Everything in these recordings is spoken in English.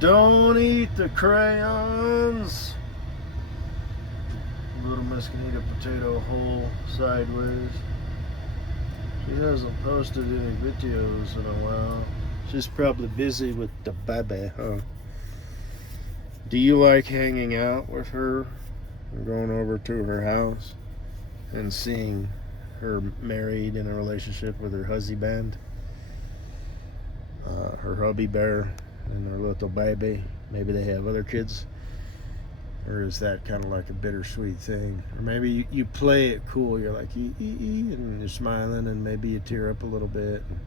Don't eat the crayons. Little Miss can eat a potato whole sideways. She hasn't posted any videos in a while. She's probably busy with the baby, huh? Do you like hanging out with her? Or going over to her house and seeing her married in a relationship with her husband, her hubby bear, and their little baby? Maybe they have other kids. Or is that kind of like a bittersweet thing? Or maybe you play it cool. You're like, and you're smiling, and maybe you tear up a little bit. And,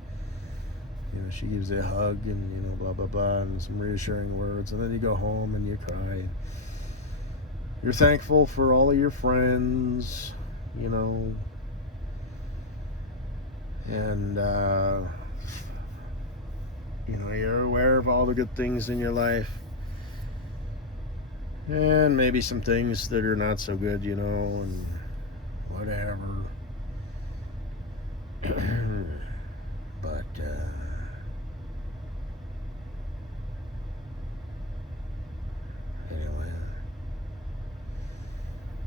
you know, she gives you a hug, and, you know, blah, blah, blah, and some reassuring words. And then you go home and you cry. You're thankful for all of your friends, you know, and, you know, you're aware of all the good things in your life, and maybe some things that are not so good, you know, and whatever. But, anyway.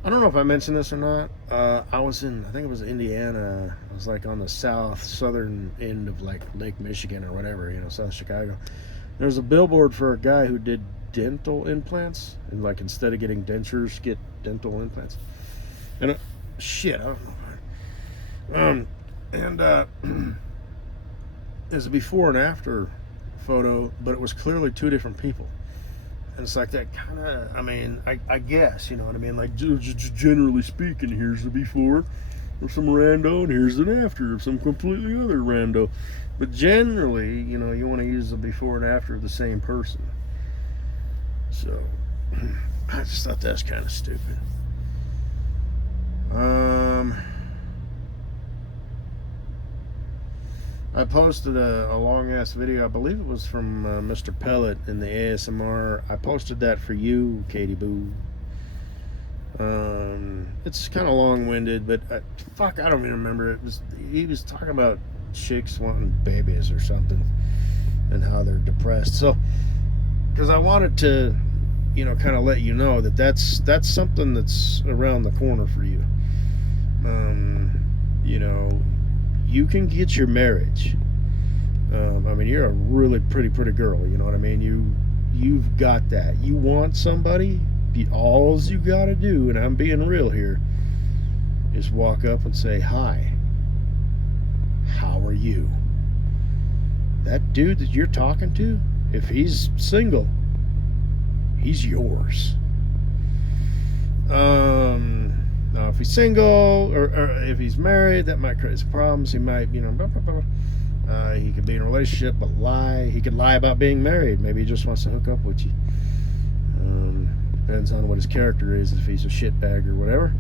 I don't know if I mentioned this or not. I think it was Indiana. I was like on the southern end of like Lake Michigan or whatever, you know, South Chicago. There was a billboard for a guy who did dental implants, and like instead of getting dentures, get dental implants. And I don't know. There's a before and after photo, but it was clearly two different people. And it's like that kind of, I mean, I guess, you know what I mean? Like, generally speaking, here's the before of some rando, and here's an after of some completely other rando. But generally, you know, you want to use the before and after of the same person. So, I just thought that's kind of stupid. I posted a long-ass video. I believe it was from Mr. Pellet in the ASMR. I posted that for you, Katie Boo. It's kind of long-winded, but I don't even remember. He was talking about chicks wanting babies or something and how they're depressed. So, because I wanted to, you know, kind of let you know that that's something that's around the corner for you. You know, you can get your marriage. I mean, you're a really pretty girl. You know what I mean? You've got that. You want somebody. All you gotta do, and I'm being real here, is walk up and say, "Hi. How are you?" That dude that you're talking to, if he's single, he's yours. Now, if he's single or if he's married, that might create some problems. He might, you know, he could be in a relationship but lie. He could lie about being married. Maybe he just wants to hook up with you. Depends on what his character is, if he's a shitbag or whatever.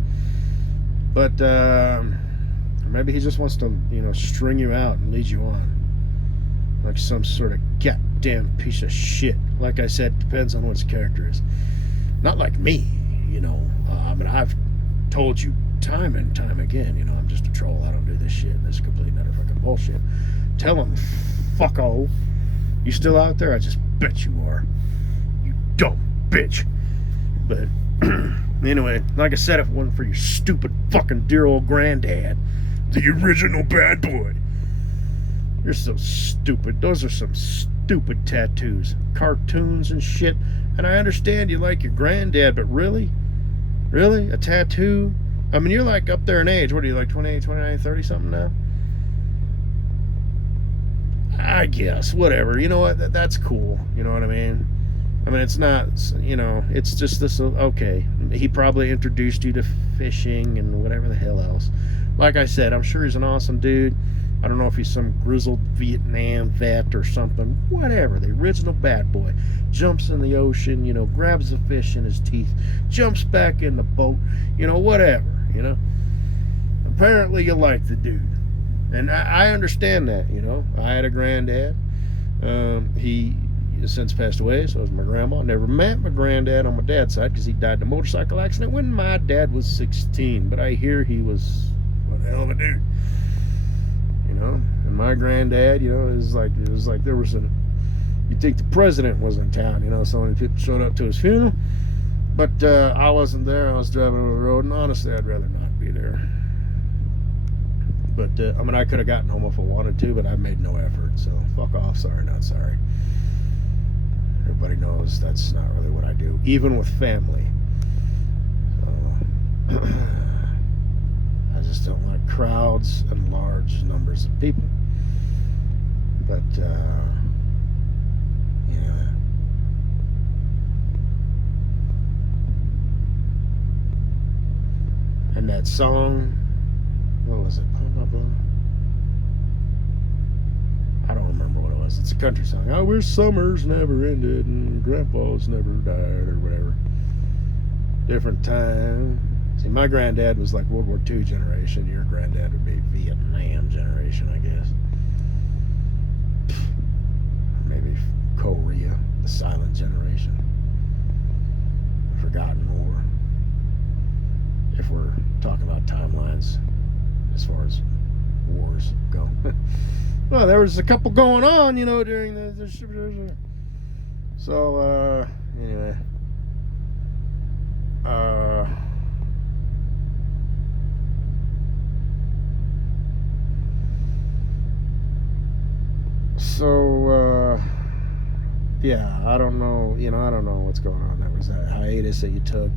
But or maybe he just wants to, you know, string you out and lead you on like some sort of goddamn piece of shit. Like I said, depends on what his character is. Not like me, you know. I mean, I've told you time and time again, you know, I'm just a troll. I don't do this shit. This is complete and utter fucking bullshit. Tell him, fucko. You still out there? I just bet you are. You dumb bitch. But anyway, like I said, if it wasn't for your stupid fucking dear old granddad, the original bad boy. You're so stupid. Those are some stupid tattoos. Cartoons and shit. And I understand you like your granddad, but really? Really? A tattoo? I mean, you're like up there in age. What are you, like 28, 29, 30 something now? I guess. Whatever. You know what? That's cool. You know what I mean? I mean, it's not, you know, it's just this, okay. He probably introduced you to fishing and whatever the hell else. Like I said, I'm sure he's an awesome dude. I don't know if he's some grizzled Vietnam vet or something. Whatever. The original bad boy. Jumps in the ocean, you know, grabs the fish in his teeth, jumps back in the boat, you know, whatever, you know. Apparently you like the dude. And I understand that, you know. I had a granddad. He has since passed away, so was my grandma. Never met my granddad on my dad's side because he died in a motorcycle accident when my dad was 16. But I hear he was one hell of a dude. You know, and my granddad, you know, it was like there was you You'd think the president was in town, you know, so many people showed up to his funeral. But I wasn't there. I was driving over the road, and honestly, I'd rather not be there. But, I mean, I could have gotten home if I wanted to, but I made no effort. So, fuck off. Sorry, not sorry. Everybody knows that's not really what I do, even with family. So, I just don't like crowds and large numbers of people. But, yeah. And that song, what was it? Blah, blah, blah. I don't remember what it was. It's a country song. I wish summers never ended and grandpas never died or whatever. Different time. See, my granddad was like World War II generation. Your granddad would be Vietnam generation, I guess. Maybe Korea, the silent generation. Forgotten war. If we're talking about timelines as far as wars go. Well, there was a couple going on, you know, during the so, anyway. So, yeah, I don't know, you know, I don't know what's going on. There was that hiatus that you took.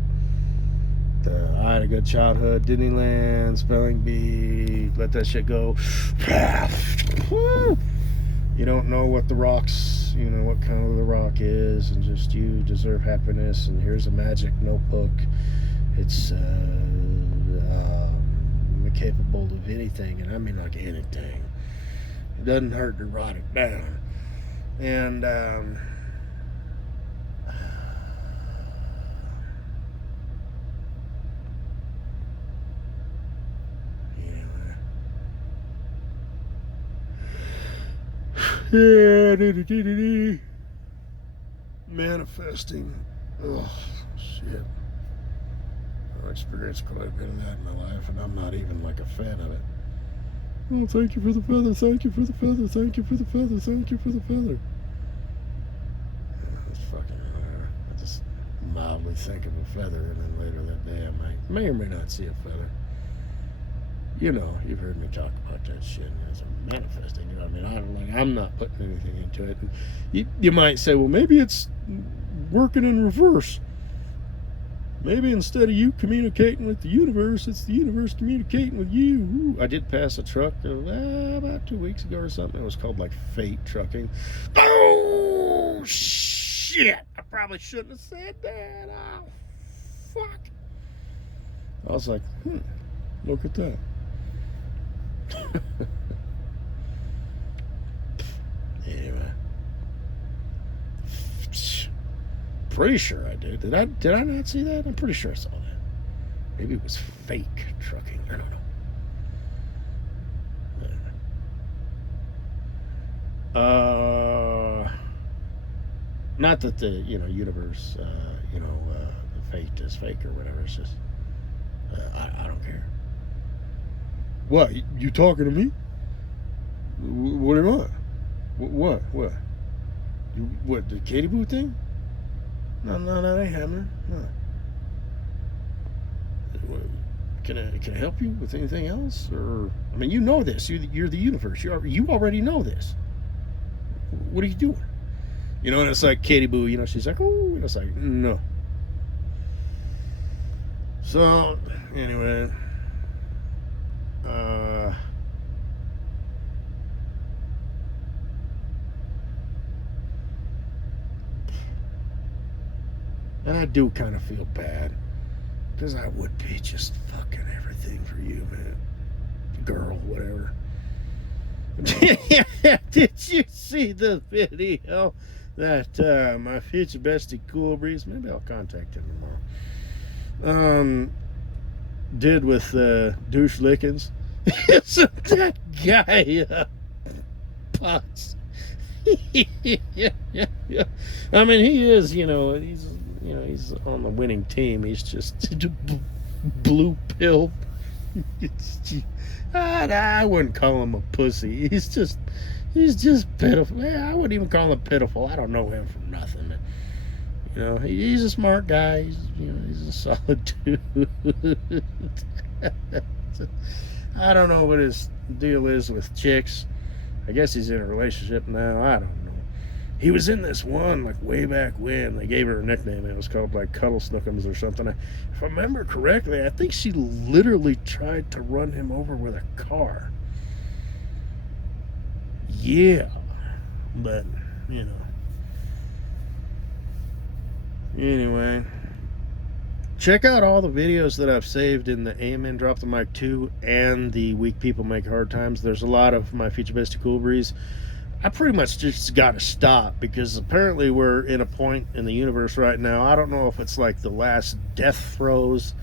I had a good childhood, Disneyland, spelling bee, let that shit go. You don't know what the rocks, you know, what kind of the rock is, and just you deserve happiness, and here's a magic notebook. It's capable of anything, and I mean like anything. It doesn't hurt to write it down. And, yeah, manifesting. Oh, shit. I've experienced quite a bit of that in my life, and I'm not even like a fan of it. Oh, thank you for the feather, thank you for the feather, thank you for the feather, thank you for the feather. It's fucking, I just mildly think of a feather, and then later that day I may or may not see a feather. You know, you've heard me talk about that shit, and it's manifesting, you know what I mean? I'm not putting anything into it. And you might say, well, maybe it's working in reverse. Maybe instead of you communicating with the universe, it's the universe communicating with you. Ooh, I did pass a truck about 2 weeks ago or something. It was called like Fate Trucking. Oh, shit. I probably shouldn't have said that. Oh, fuck. I was like, look at that. Anyway. Pretty sure I did. Did I not see that? I'm pretty sure I saw that. Maybe it was fake trucking. I don't know. Not that the universe the fate is fake or whatever. It's just I don't care. What, you talking to me? What do you want? What? What, the Katie Boo thing? No, that ain't happening. No. Can I help you with anything else? Or, I mean, you know this. You're the universe. You already know this. What are you doing? You know, and it's like Katie Boo, she's like, oh, and it's like, no. So, anyway. And I do kind of feel bad, because I would be just fucking everything for you, man. Girl, whatever. Did you see the video that my future bestie Cool Breeze, maybe I'll contact him tomorrow, did with Douche Lickens? So that guy Potts. Yeah. I mean, he is, he's on the winning team. He's just blue pill. I wouldn't call him a pussy. He's just He's just pitiful. Yeah, I wouldn't even call him pitiful. I don't know him from nothing. But, you know, he's a smart guy. He's a solid dude. I don't know what his deal is with chicks. I guess he's in a relationship now. I don't know. He was in this one like way back when. They gave her a nickname. It was called like Cuddle Snookums or something. If I remember correctly, I think she literally tried to run him over with a car. Yeah, but you know. Anyway, check out all the videos that I've saved in the Amen Drop the Mic 2 and the Weak People Make Hard Times. There's a lot of my Future Bestie Cool Breeze. I pretty much just got to stop because apparently we're in a point in the universe right now. I don't know if it's like the last death throes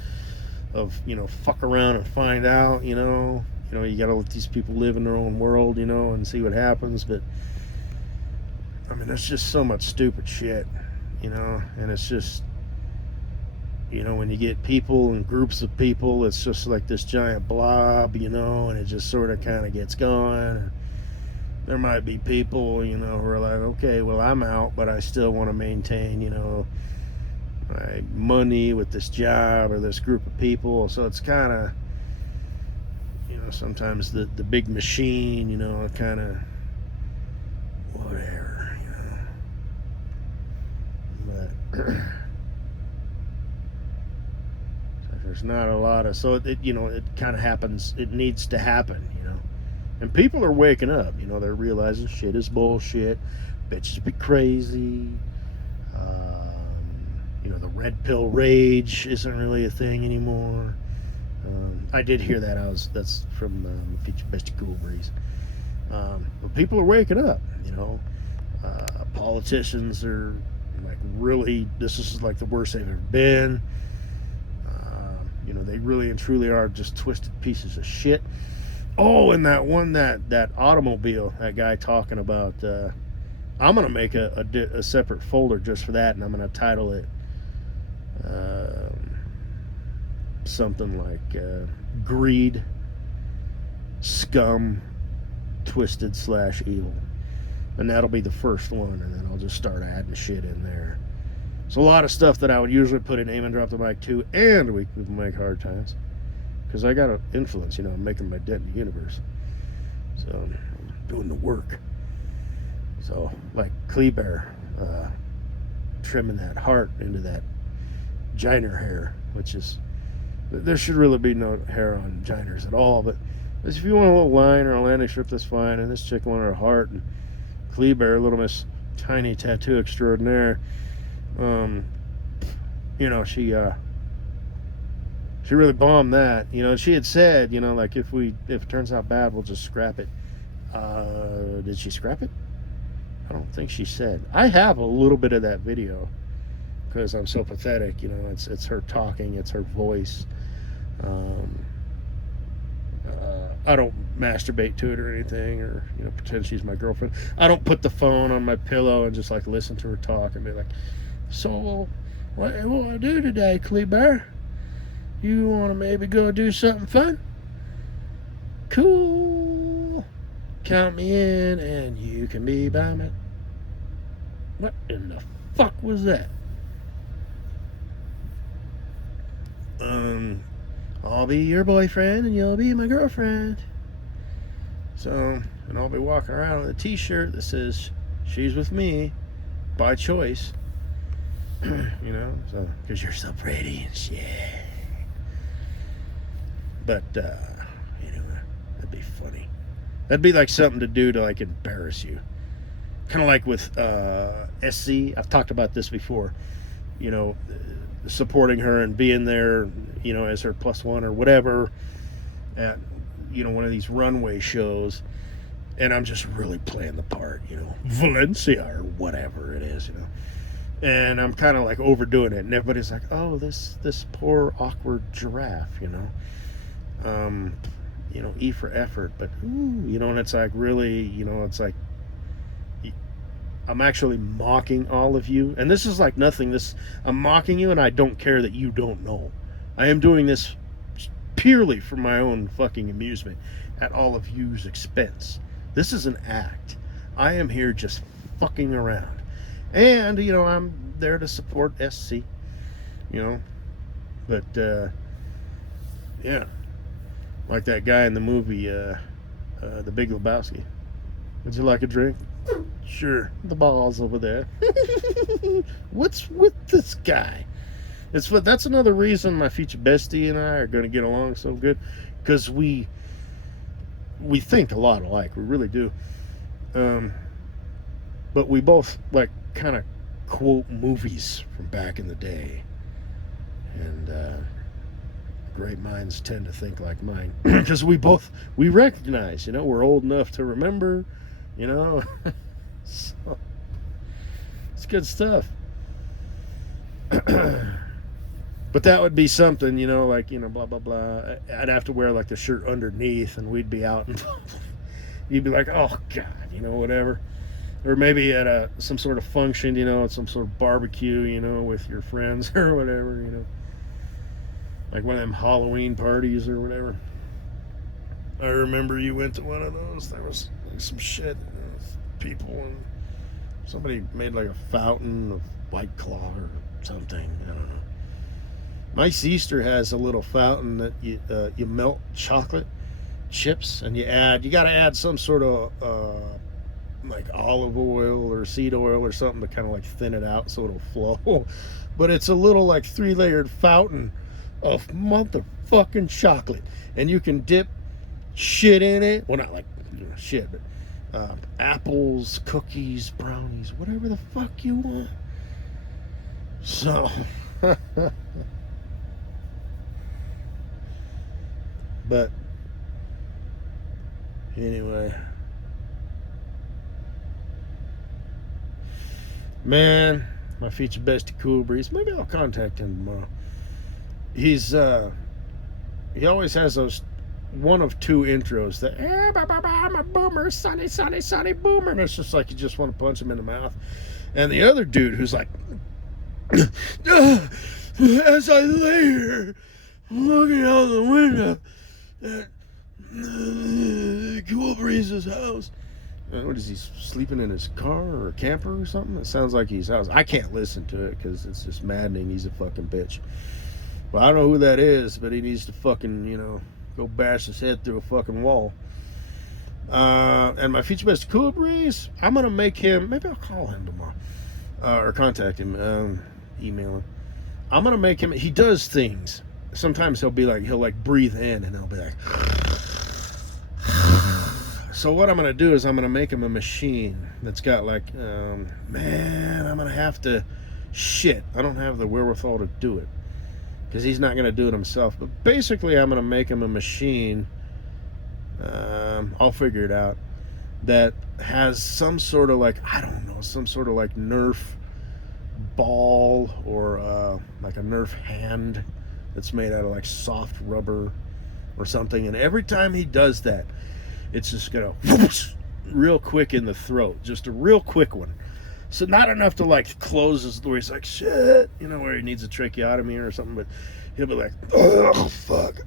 of, fuck around and find out, you got to let these people live in their own world, and see what happens. But, I mean, there's just so much stupid shit, and it's just, when you get people and groups of people, it's just like this giant blob, and it just sort of kind of gets going. There might be people, who are like, okay, well, I'm out, but I still want to maintain, my money with this job or this group of people. So it's kind of, sometimes the big machine, kind of whatever, But there's not a lot of, so it kind of happens. It needs to happen, And people are waking up, they're realizing shit is bullshit. Bitches be crazy. The red pill rage isn't really a thing anymore. I did hear that. That's from Future Bestie Cool Breeze. But people are waking up, Politicians are like really, this is like the worst they've ever been. They really and truly are just twisted pieces of shit. Oh, and that automobile, that guy talking about, I'm going to make a separate folder just for that, and I'm going to title it something like Greed, Scum, Twisted / Evil. And that'll be the first one, and then I'll just start adding shit in there. It's a lot of stuff that I would usually put in Amen Drop the Mic 2 and Weak People Make Hard Times. Because I got an influence, I'm making my dent in the universe. So, I'm doing the work. So, like Kleber, trimming that heart into that giner hair, which is, there should really be no hair on giners at all, but if you want a little line or a landing strip, that's fine. And this chick wanted her heart, and Kleber, Little Miss Tiny Tattoo Extraordinaire, she really bombed that, and she had said, like if it turns out bad, we'll just scrap it. Did she scrap it? I don't think she said. I have a little bit of that video because I'm so pathetic, it's her talking, it's her voice. I don't masturbate to it or anything, or pretend she's my girlfriend. I don't put the phone on my pillow and just like listen to her talk and be like, so what do you want to do today, Kleber? You want to maybe go do something fun? Cool. Count me in and you can be by me. What in the fuck was that? I'll be your boyfriend and you'll be my girlfriend. So, and I'll be walking around with a t-shirt that says, she's with me, by choice. So, because you're so pretty and shit. But, anyway, that'd be funny. That'd be like something to do to like embarrass you. Kind of like with SC. I've talked about this before. Supporting her and being there, as her +1 or whatever at, one of these runway shows. And I'm just really playing the part, Valencia or whatever it is, And I'm kind of like overdoing it. And everybody's like, oh, this poor awkward giraffe, E for effort. But, ooh, and it's like really, it's like, I'm actually mocking all of you. And this is like nothing. I'm mocking you, and I don't care that you don't know. I am doing this purely for my own fucking amusement at all of you's expense. This is an act. I am here just fucking around. And, you know, I'm there to support SC, you know. But, yeah. Like that guy in the movie, The Big Lebowski. Would you like a drink? Sure. The ball's over there. What's with this guy? That's another reason my future bestie and I are going to get along so good, because we think a lot alike. We really do. But we both like kind of quote movies from back in the day, and great minds tend to think like mine, because we recognize, you know, we're old enough to remember, you know. So, it's good stuff. But that would be something, you know, like, you know, blah blah blah. I'd have to wear like the shirt underneath, and we'd be out, and you'd be like, oh god, you know, whatever. Or maybe at some sort of function, you know, at some sort of barbecue, you know, with your friends or whatever, you know, like one of them Halloween parties or whatever. I remember you went to one of those. There was like some shit, people, and somebody made like a fountain of White Claw or something. I don't know. My sister has a little fountain that you melt chocolate chips, and you got to add some sort of like olive oil or seed oil or something to kind of like thin it out so it'll flow. But it's a little like 3-layered fountain of motherfucking chocolate, and you can dip shit in it. Well, not like, you know, shit, but apples, cookies, brownies, whatever the fuck you want. So but anyway, man, my future bestie Cool Breeze, maybe I'll contact him tomorrow. He always has those one of two intros that I'm a boomer, sunny boomer, and it's just like you just want to punch him in the mouth. And the other dude who's like, as I lay here looking out the window at Cool Breeze's house. What is he, sleeping in his car or a camper or something? It sounds like he's house. I can't listen to it because it's just maddening. He's a fucking bitch. Well, I don't know who that is, but he needs to fucking, you know, go bash his head through a fucking wall. And my future best Cool Breeze, I'm gonna make him. Maybe I'll call him tomorrow, or contact him, email him. I'm gonna make him. He does things. Sometimes he'll breathe in, and he'll be like. So what I'm gonna do is I'm gonna make him a machine that's got like, man, I'm gonna have to shit. I don't have the wherewithal to do it, because he's not going to do it himself. But basically, I'm going to make him a machine, I'll figure it out, that has some sort of like, I don't know, some sort of like Nerf ball, or like a Nerf hand that's made out of like soft rubber or something. And every time he does that, it's just going to whoosh, real quick in the throat. Just a real quick one. So not enough to like close his door. He's like, shit, you know, where he needs a tracheotomy or something, but he'll be like, oh fuck,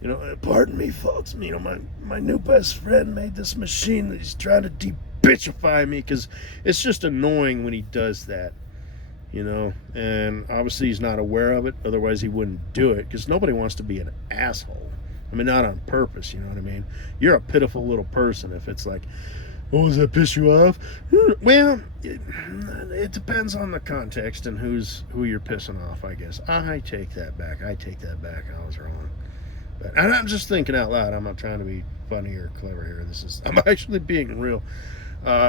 you know, pardon me folks, you know, my new best friend made this machine that he's trying to de-bitchify me, because it's just annoying when he does that, you know. And obviously he's not aware of it, otherwise he wouldn't do it, because nobody wants to be an asshole. I mean, not on purpose, you know what I mean? You're a pitiful little person if it's like, oh, does that piss you off? Well, it depends on the context and who you're pissing off, I guess. I take that back. I was wrong. But, and I'm just thinking out loud. I'm not trying to be funny or clever here. I'm actually being real.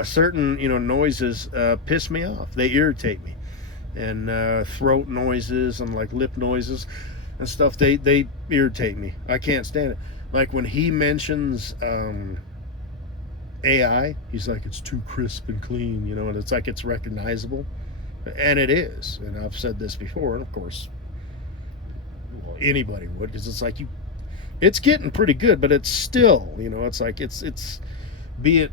Certain, you know, noises piss me off. They irritate me. And throat noises and like lip noises and stuff, they irritate me. I can't stand it. Like when he mentions AI, he's like, it's too crisp and clean, you know, and it's like it's recognizable, and it is. And I've said this before, and of course, well, anybody would, because it's like it's getting pretty good, but it's still, you know, it's like it's be it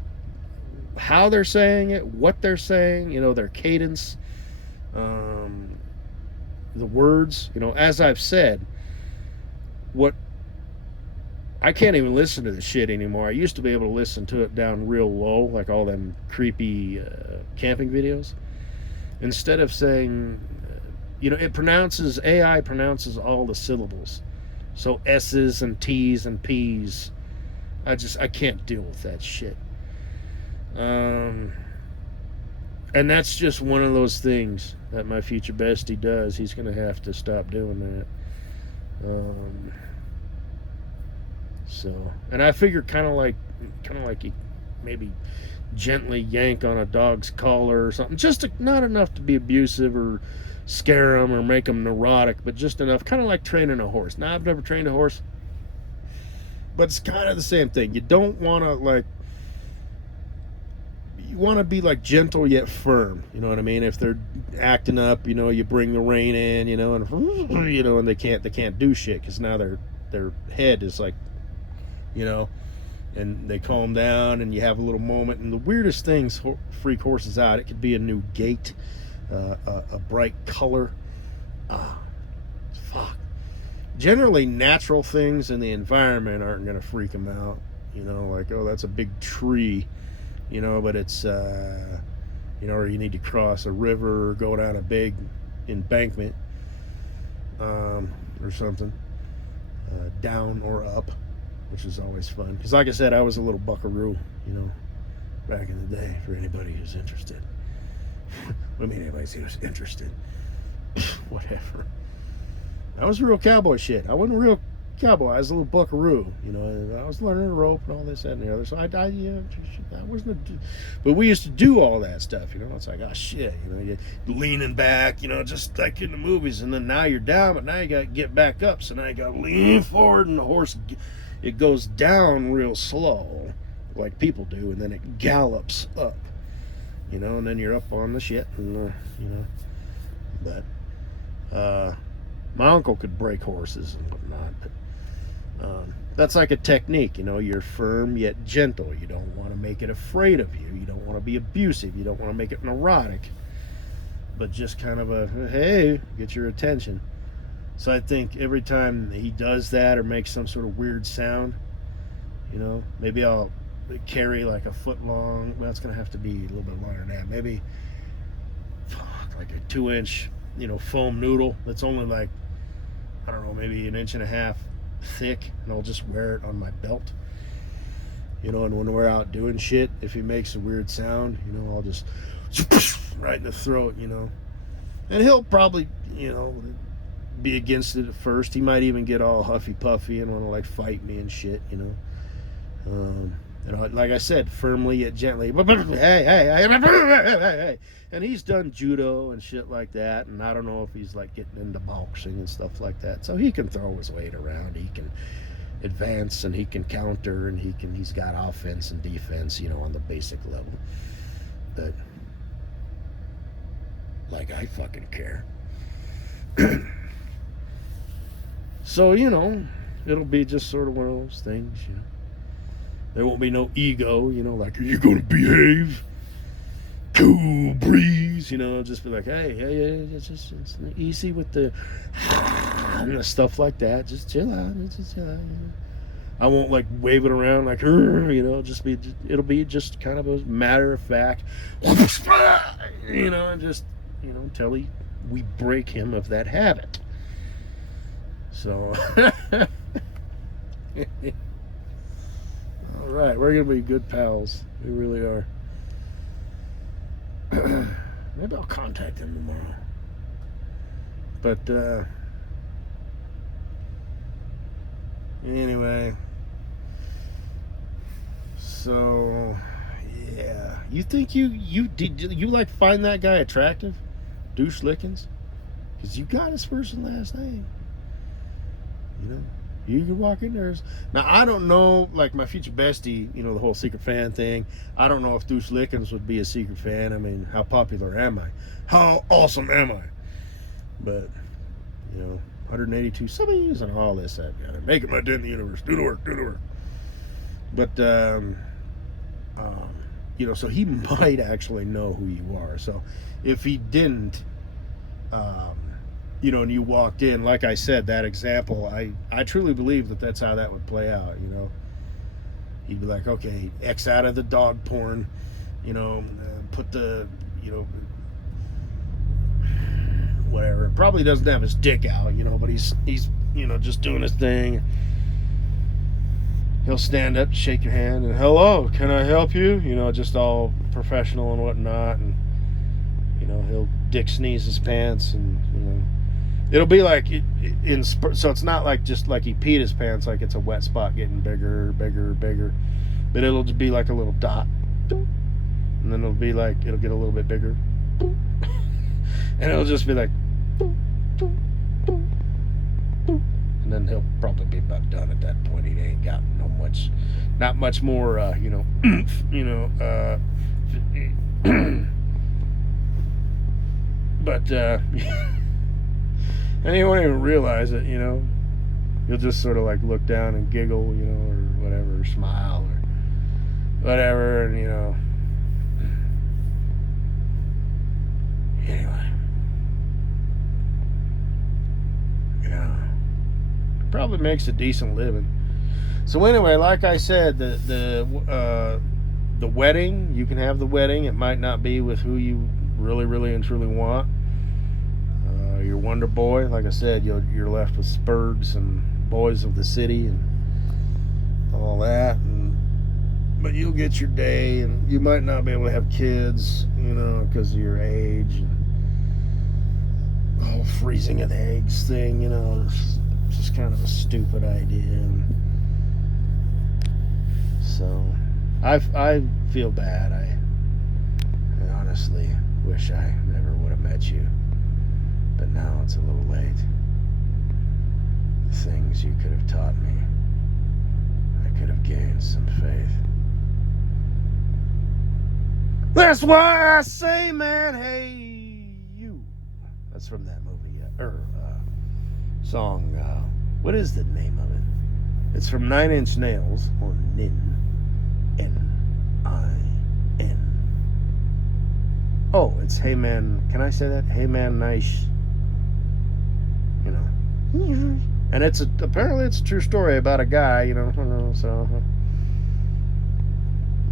how they're saying it, what they're saying, you know, their cadence, the words, you know, as I've said, what I can't even listen to the shit anymore. I used to be able to listen to it down real low, like all them creepy camping videos. Instead of saying, AI pronounces all the syllables. So S's and T's and P's. I can't deal with that shit. And that's just one of those things that my future bestie does. He's going to have to stop doing that. So, and I figure kind of like you maybe gently yank on a dog's collar or something, not enough to be abusive or scare them or make them neurotic, but just enough, kind of like training a horse. Now, I've never trained a horse, but it's kind of the same thing. You don't want to you want to be like gentle yet firm. You know what I mean? If they're acting up, you bring the rein in, and they can't do shit because now their head is like, and they calm down and you have a little moment. And the weirdest things freak horses out. It could be a new gait, a bright color. Fuck. Generally, natural things in the environment aren't going to freak them out. Like, oh, that's a big tree, but it's, or you need to cross a river or go down a big embankment, or something, down or up, which is always fun. Because like I said, I was a little buckaroo, back in the day, for anybody who's interested. I mean, anybody who's interested. Whatever. I was real cowboy shit. I wasn't a real cowboy. I was a little buckaroo, I was learning the rope and all this, that, and the other. So I wasn't but we used to do all that stuff, It's like, oh shit, you're leaning back, just like in the movies. And then now you're down, but now you got to get back up. So now you got to lean forward, and the horse, it goes down real slow, like people do, and then it gallops up, and then you're up on the shit, and but my uncle could break horses and whatnot, but that's like a technique, you're firm yet gentle. You don't want to make it afraid of you. You don't want to be abusive. You don't want to make it neurotic, but just kind of a, hey, get your attention. So I think every time he does that or makes some sort of weird sound, maybe I'll carry like a foot long, well, it's going to have to be a little bit longer than that, maybe like a 2-inch, foam noodle that's only like, I don't know, maybe 1.5 inches thick, and I'll just wear it on my belt, and when we're out doing shit, if he makes a weird sound, I'll just right in the throat, and he'll probably, be against it at first. He might even get all huffy puffy and want to like fight me and shit, and like I said, firmly yet gently, hey, and he's done judo and shit like that, and I don't know if he's like getting into boxing and stuff like that, so he can throw his weight around, he can advance, and he can counter, and he's got offense and defense, on the basic level. But like, I fucking care. So, it'll be just sort of one of those things, There won't be no ego, like, are you going to behave? Cool breeze, just be like, hey, it's just easy with the stuff like that. Just chill out, I won't like wave it around like, it'll be just kind of a matter of fact, and just, until we break him of that habit. So, all right, we're gonna be good pals. We really are. Maybe I'll contact him tomorrow. But anyway, so yeah, you think you like find that guy attractive, Douche Lickens? Because you got his first and last name. You can walk in there. Now, I don't know, like my future bestie, the whole secret fan thing. I don't know if Douche Lickens would be a secret fan. I mean, how popular am I? How awesome am I? But, 182 subbies and all this, that, making my dent in the universe. Do the work. But, so he might actually know who you are. So if he didn't, you know, and you walked in, like I said, that example, I truly believe that that's how that would play out, you know. You'd be like, okay, X out of the dog porn, you know, put the, you know, whatever. Probably doesn't have his dick out, you know, but he's you know, just doing his thing. He'll stand up, shake your hand, and hello, can I help you? You know, just all professional and whatnot, and you know, he'll dick sneeze his pants, and you know, it'll be like so it's not like just like he peed his pants, like it's a wet spot getting bigger, but it'll just be like a little dot, and then it'll be like it'll get a little bit bigger, and it'll just be like, and then he'll probably be about done at that point. He ain't got not much more, you know, you know, but and he won't even realize it, you know. He'll just sort of like look down and giggle, you know, or whatever, or smile or whatever, and you know. Anyway, yeah, probably makes a decent living. So anyway, like I said, the wedding, you can have the wedding. It might not be with who you really and truly want. Your Wonder Boy, like I said, you're left with Spurgs and boys of the city and all that, but you'll get your day, and you might not be able to have kids, you know, because of your age, and the whole freezing of eggs thing, you know, it's just kind of a stupid idea. So I feel bad. I honestly wish I never would have met you. But now it's a little late. The things you could have taught me, I could have gained some faith. That's why I say, man, hey, you. That's from that movie, song. What is the name of it? It's from 9 Inch Nails, or Nin. N-I-N. Oh, it's Hey Man, can I say that? Hey Man, nice. You know, and apparently it's a true story about a guy, you know, so,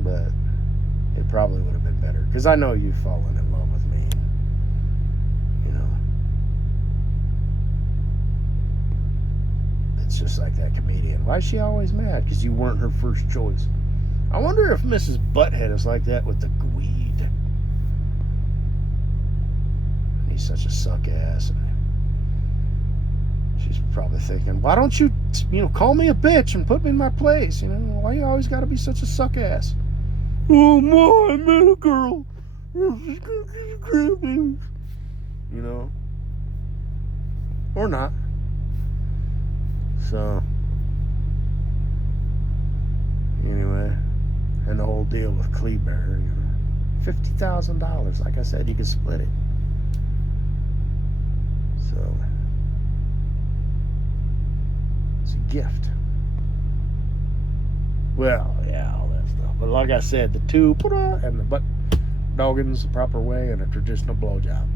but it probably would have been better, because I know you've fallen in love with me, you know. It's just like that comedian. Why is she always mad? Because you weren't her first choice. I wonder if Mrs. Butthead is like that with the Gweed. He's such a suck ass, and she's probably thinking, why don't you, you know, call me a bitch and put me in my place? You know, why you always got to be such a suck ass? Oh my, I met a girl. You know, or not. So anyway, and the whole deal with Kleber, you know, $50,000. Like I said, you could split it. So it's a gift. Well, yeah, all that stuff. But like I said, the tube and the butt doggins the proper way, and a traditional blowjob.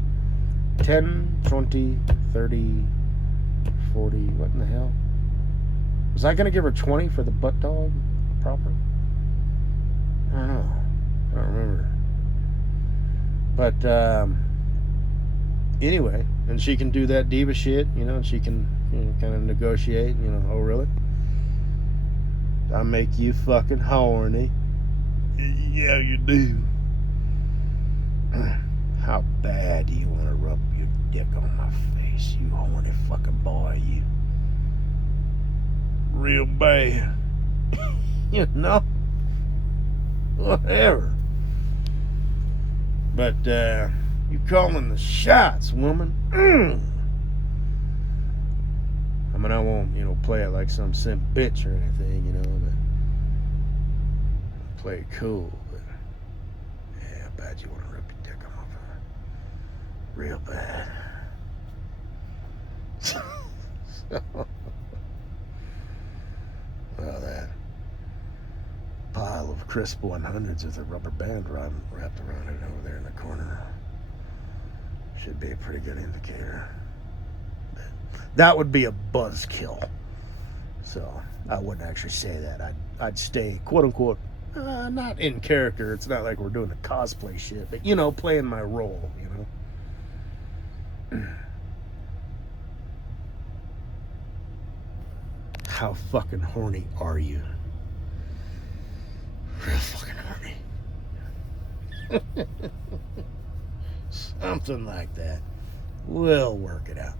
10, 20, 30, 40, what in the hell? Was I going to give her 20 for the butt dog proper? I don't know. I don't remember. But anyway, and she can do that diva shit, you know, and she can, you know, kind of negotiate, you know. Oh, really? I make you fucking horny. Yeah, you do. How bad do you want to rub your dick on my face, you horny fucking boy, you? Real bad. You know? Whatever. But, you calling the shots, woman. I mean, I won't, you know, play it like some simp bitch or anything, you know, but play it cool. But yeah, bad you want to rip your dick off, huh? Real bad. So, well, that pile of crisp 100s with a rubber band wrapped around it over there in the corner should be a pretty good indicator. That would be a buzzkill. So I wouldn't actually say that. I'd stay, quote unquote, not in character. It's not like we're doing the cosplay shit, but, you know, playing my role, you know. How fucking horny are you? Real fucking horny. Something like that. We'll work it out.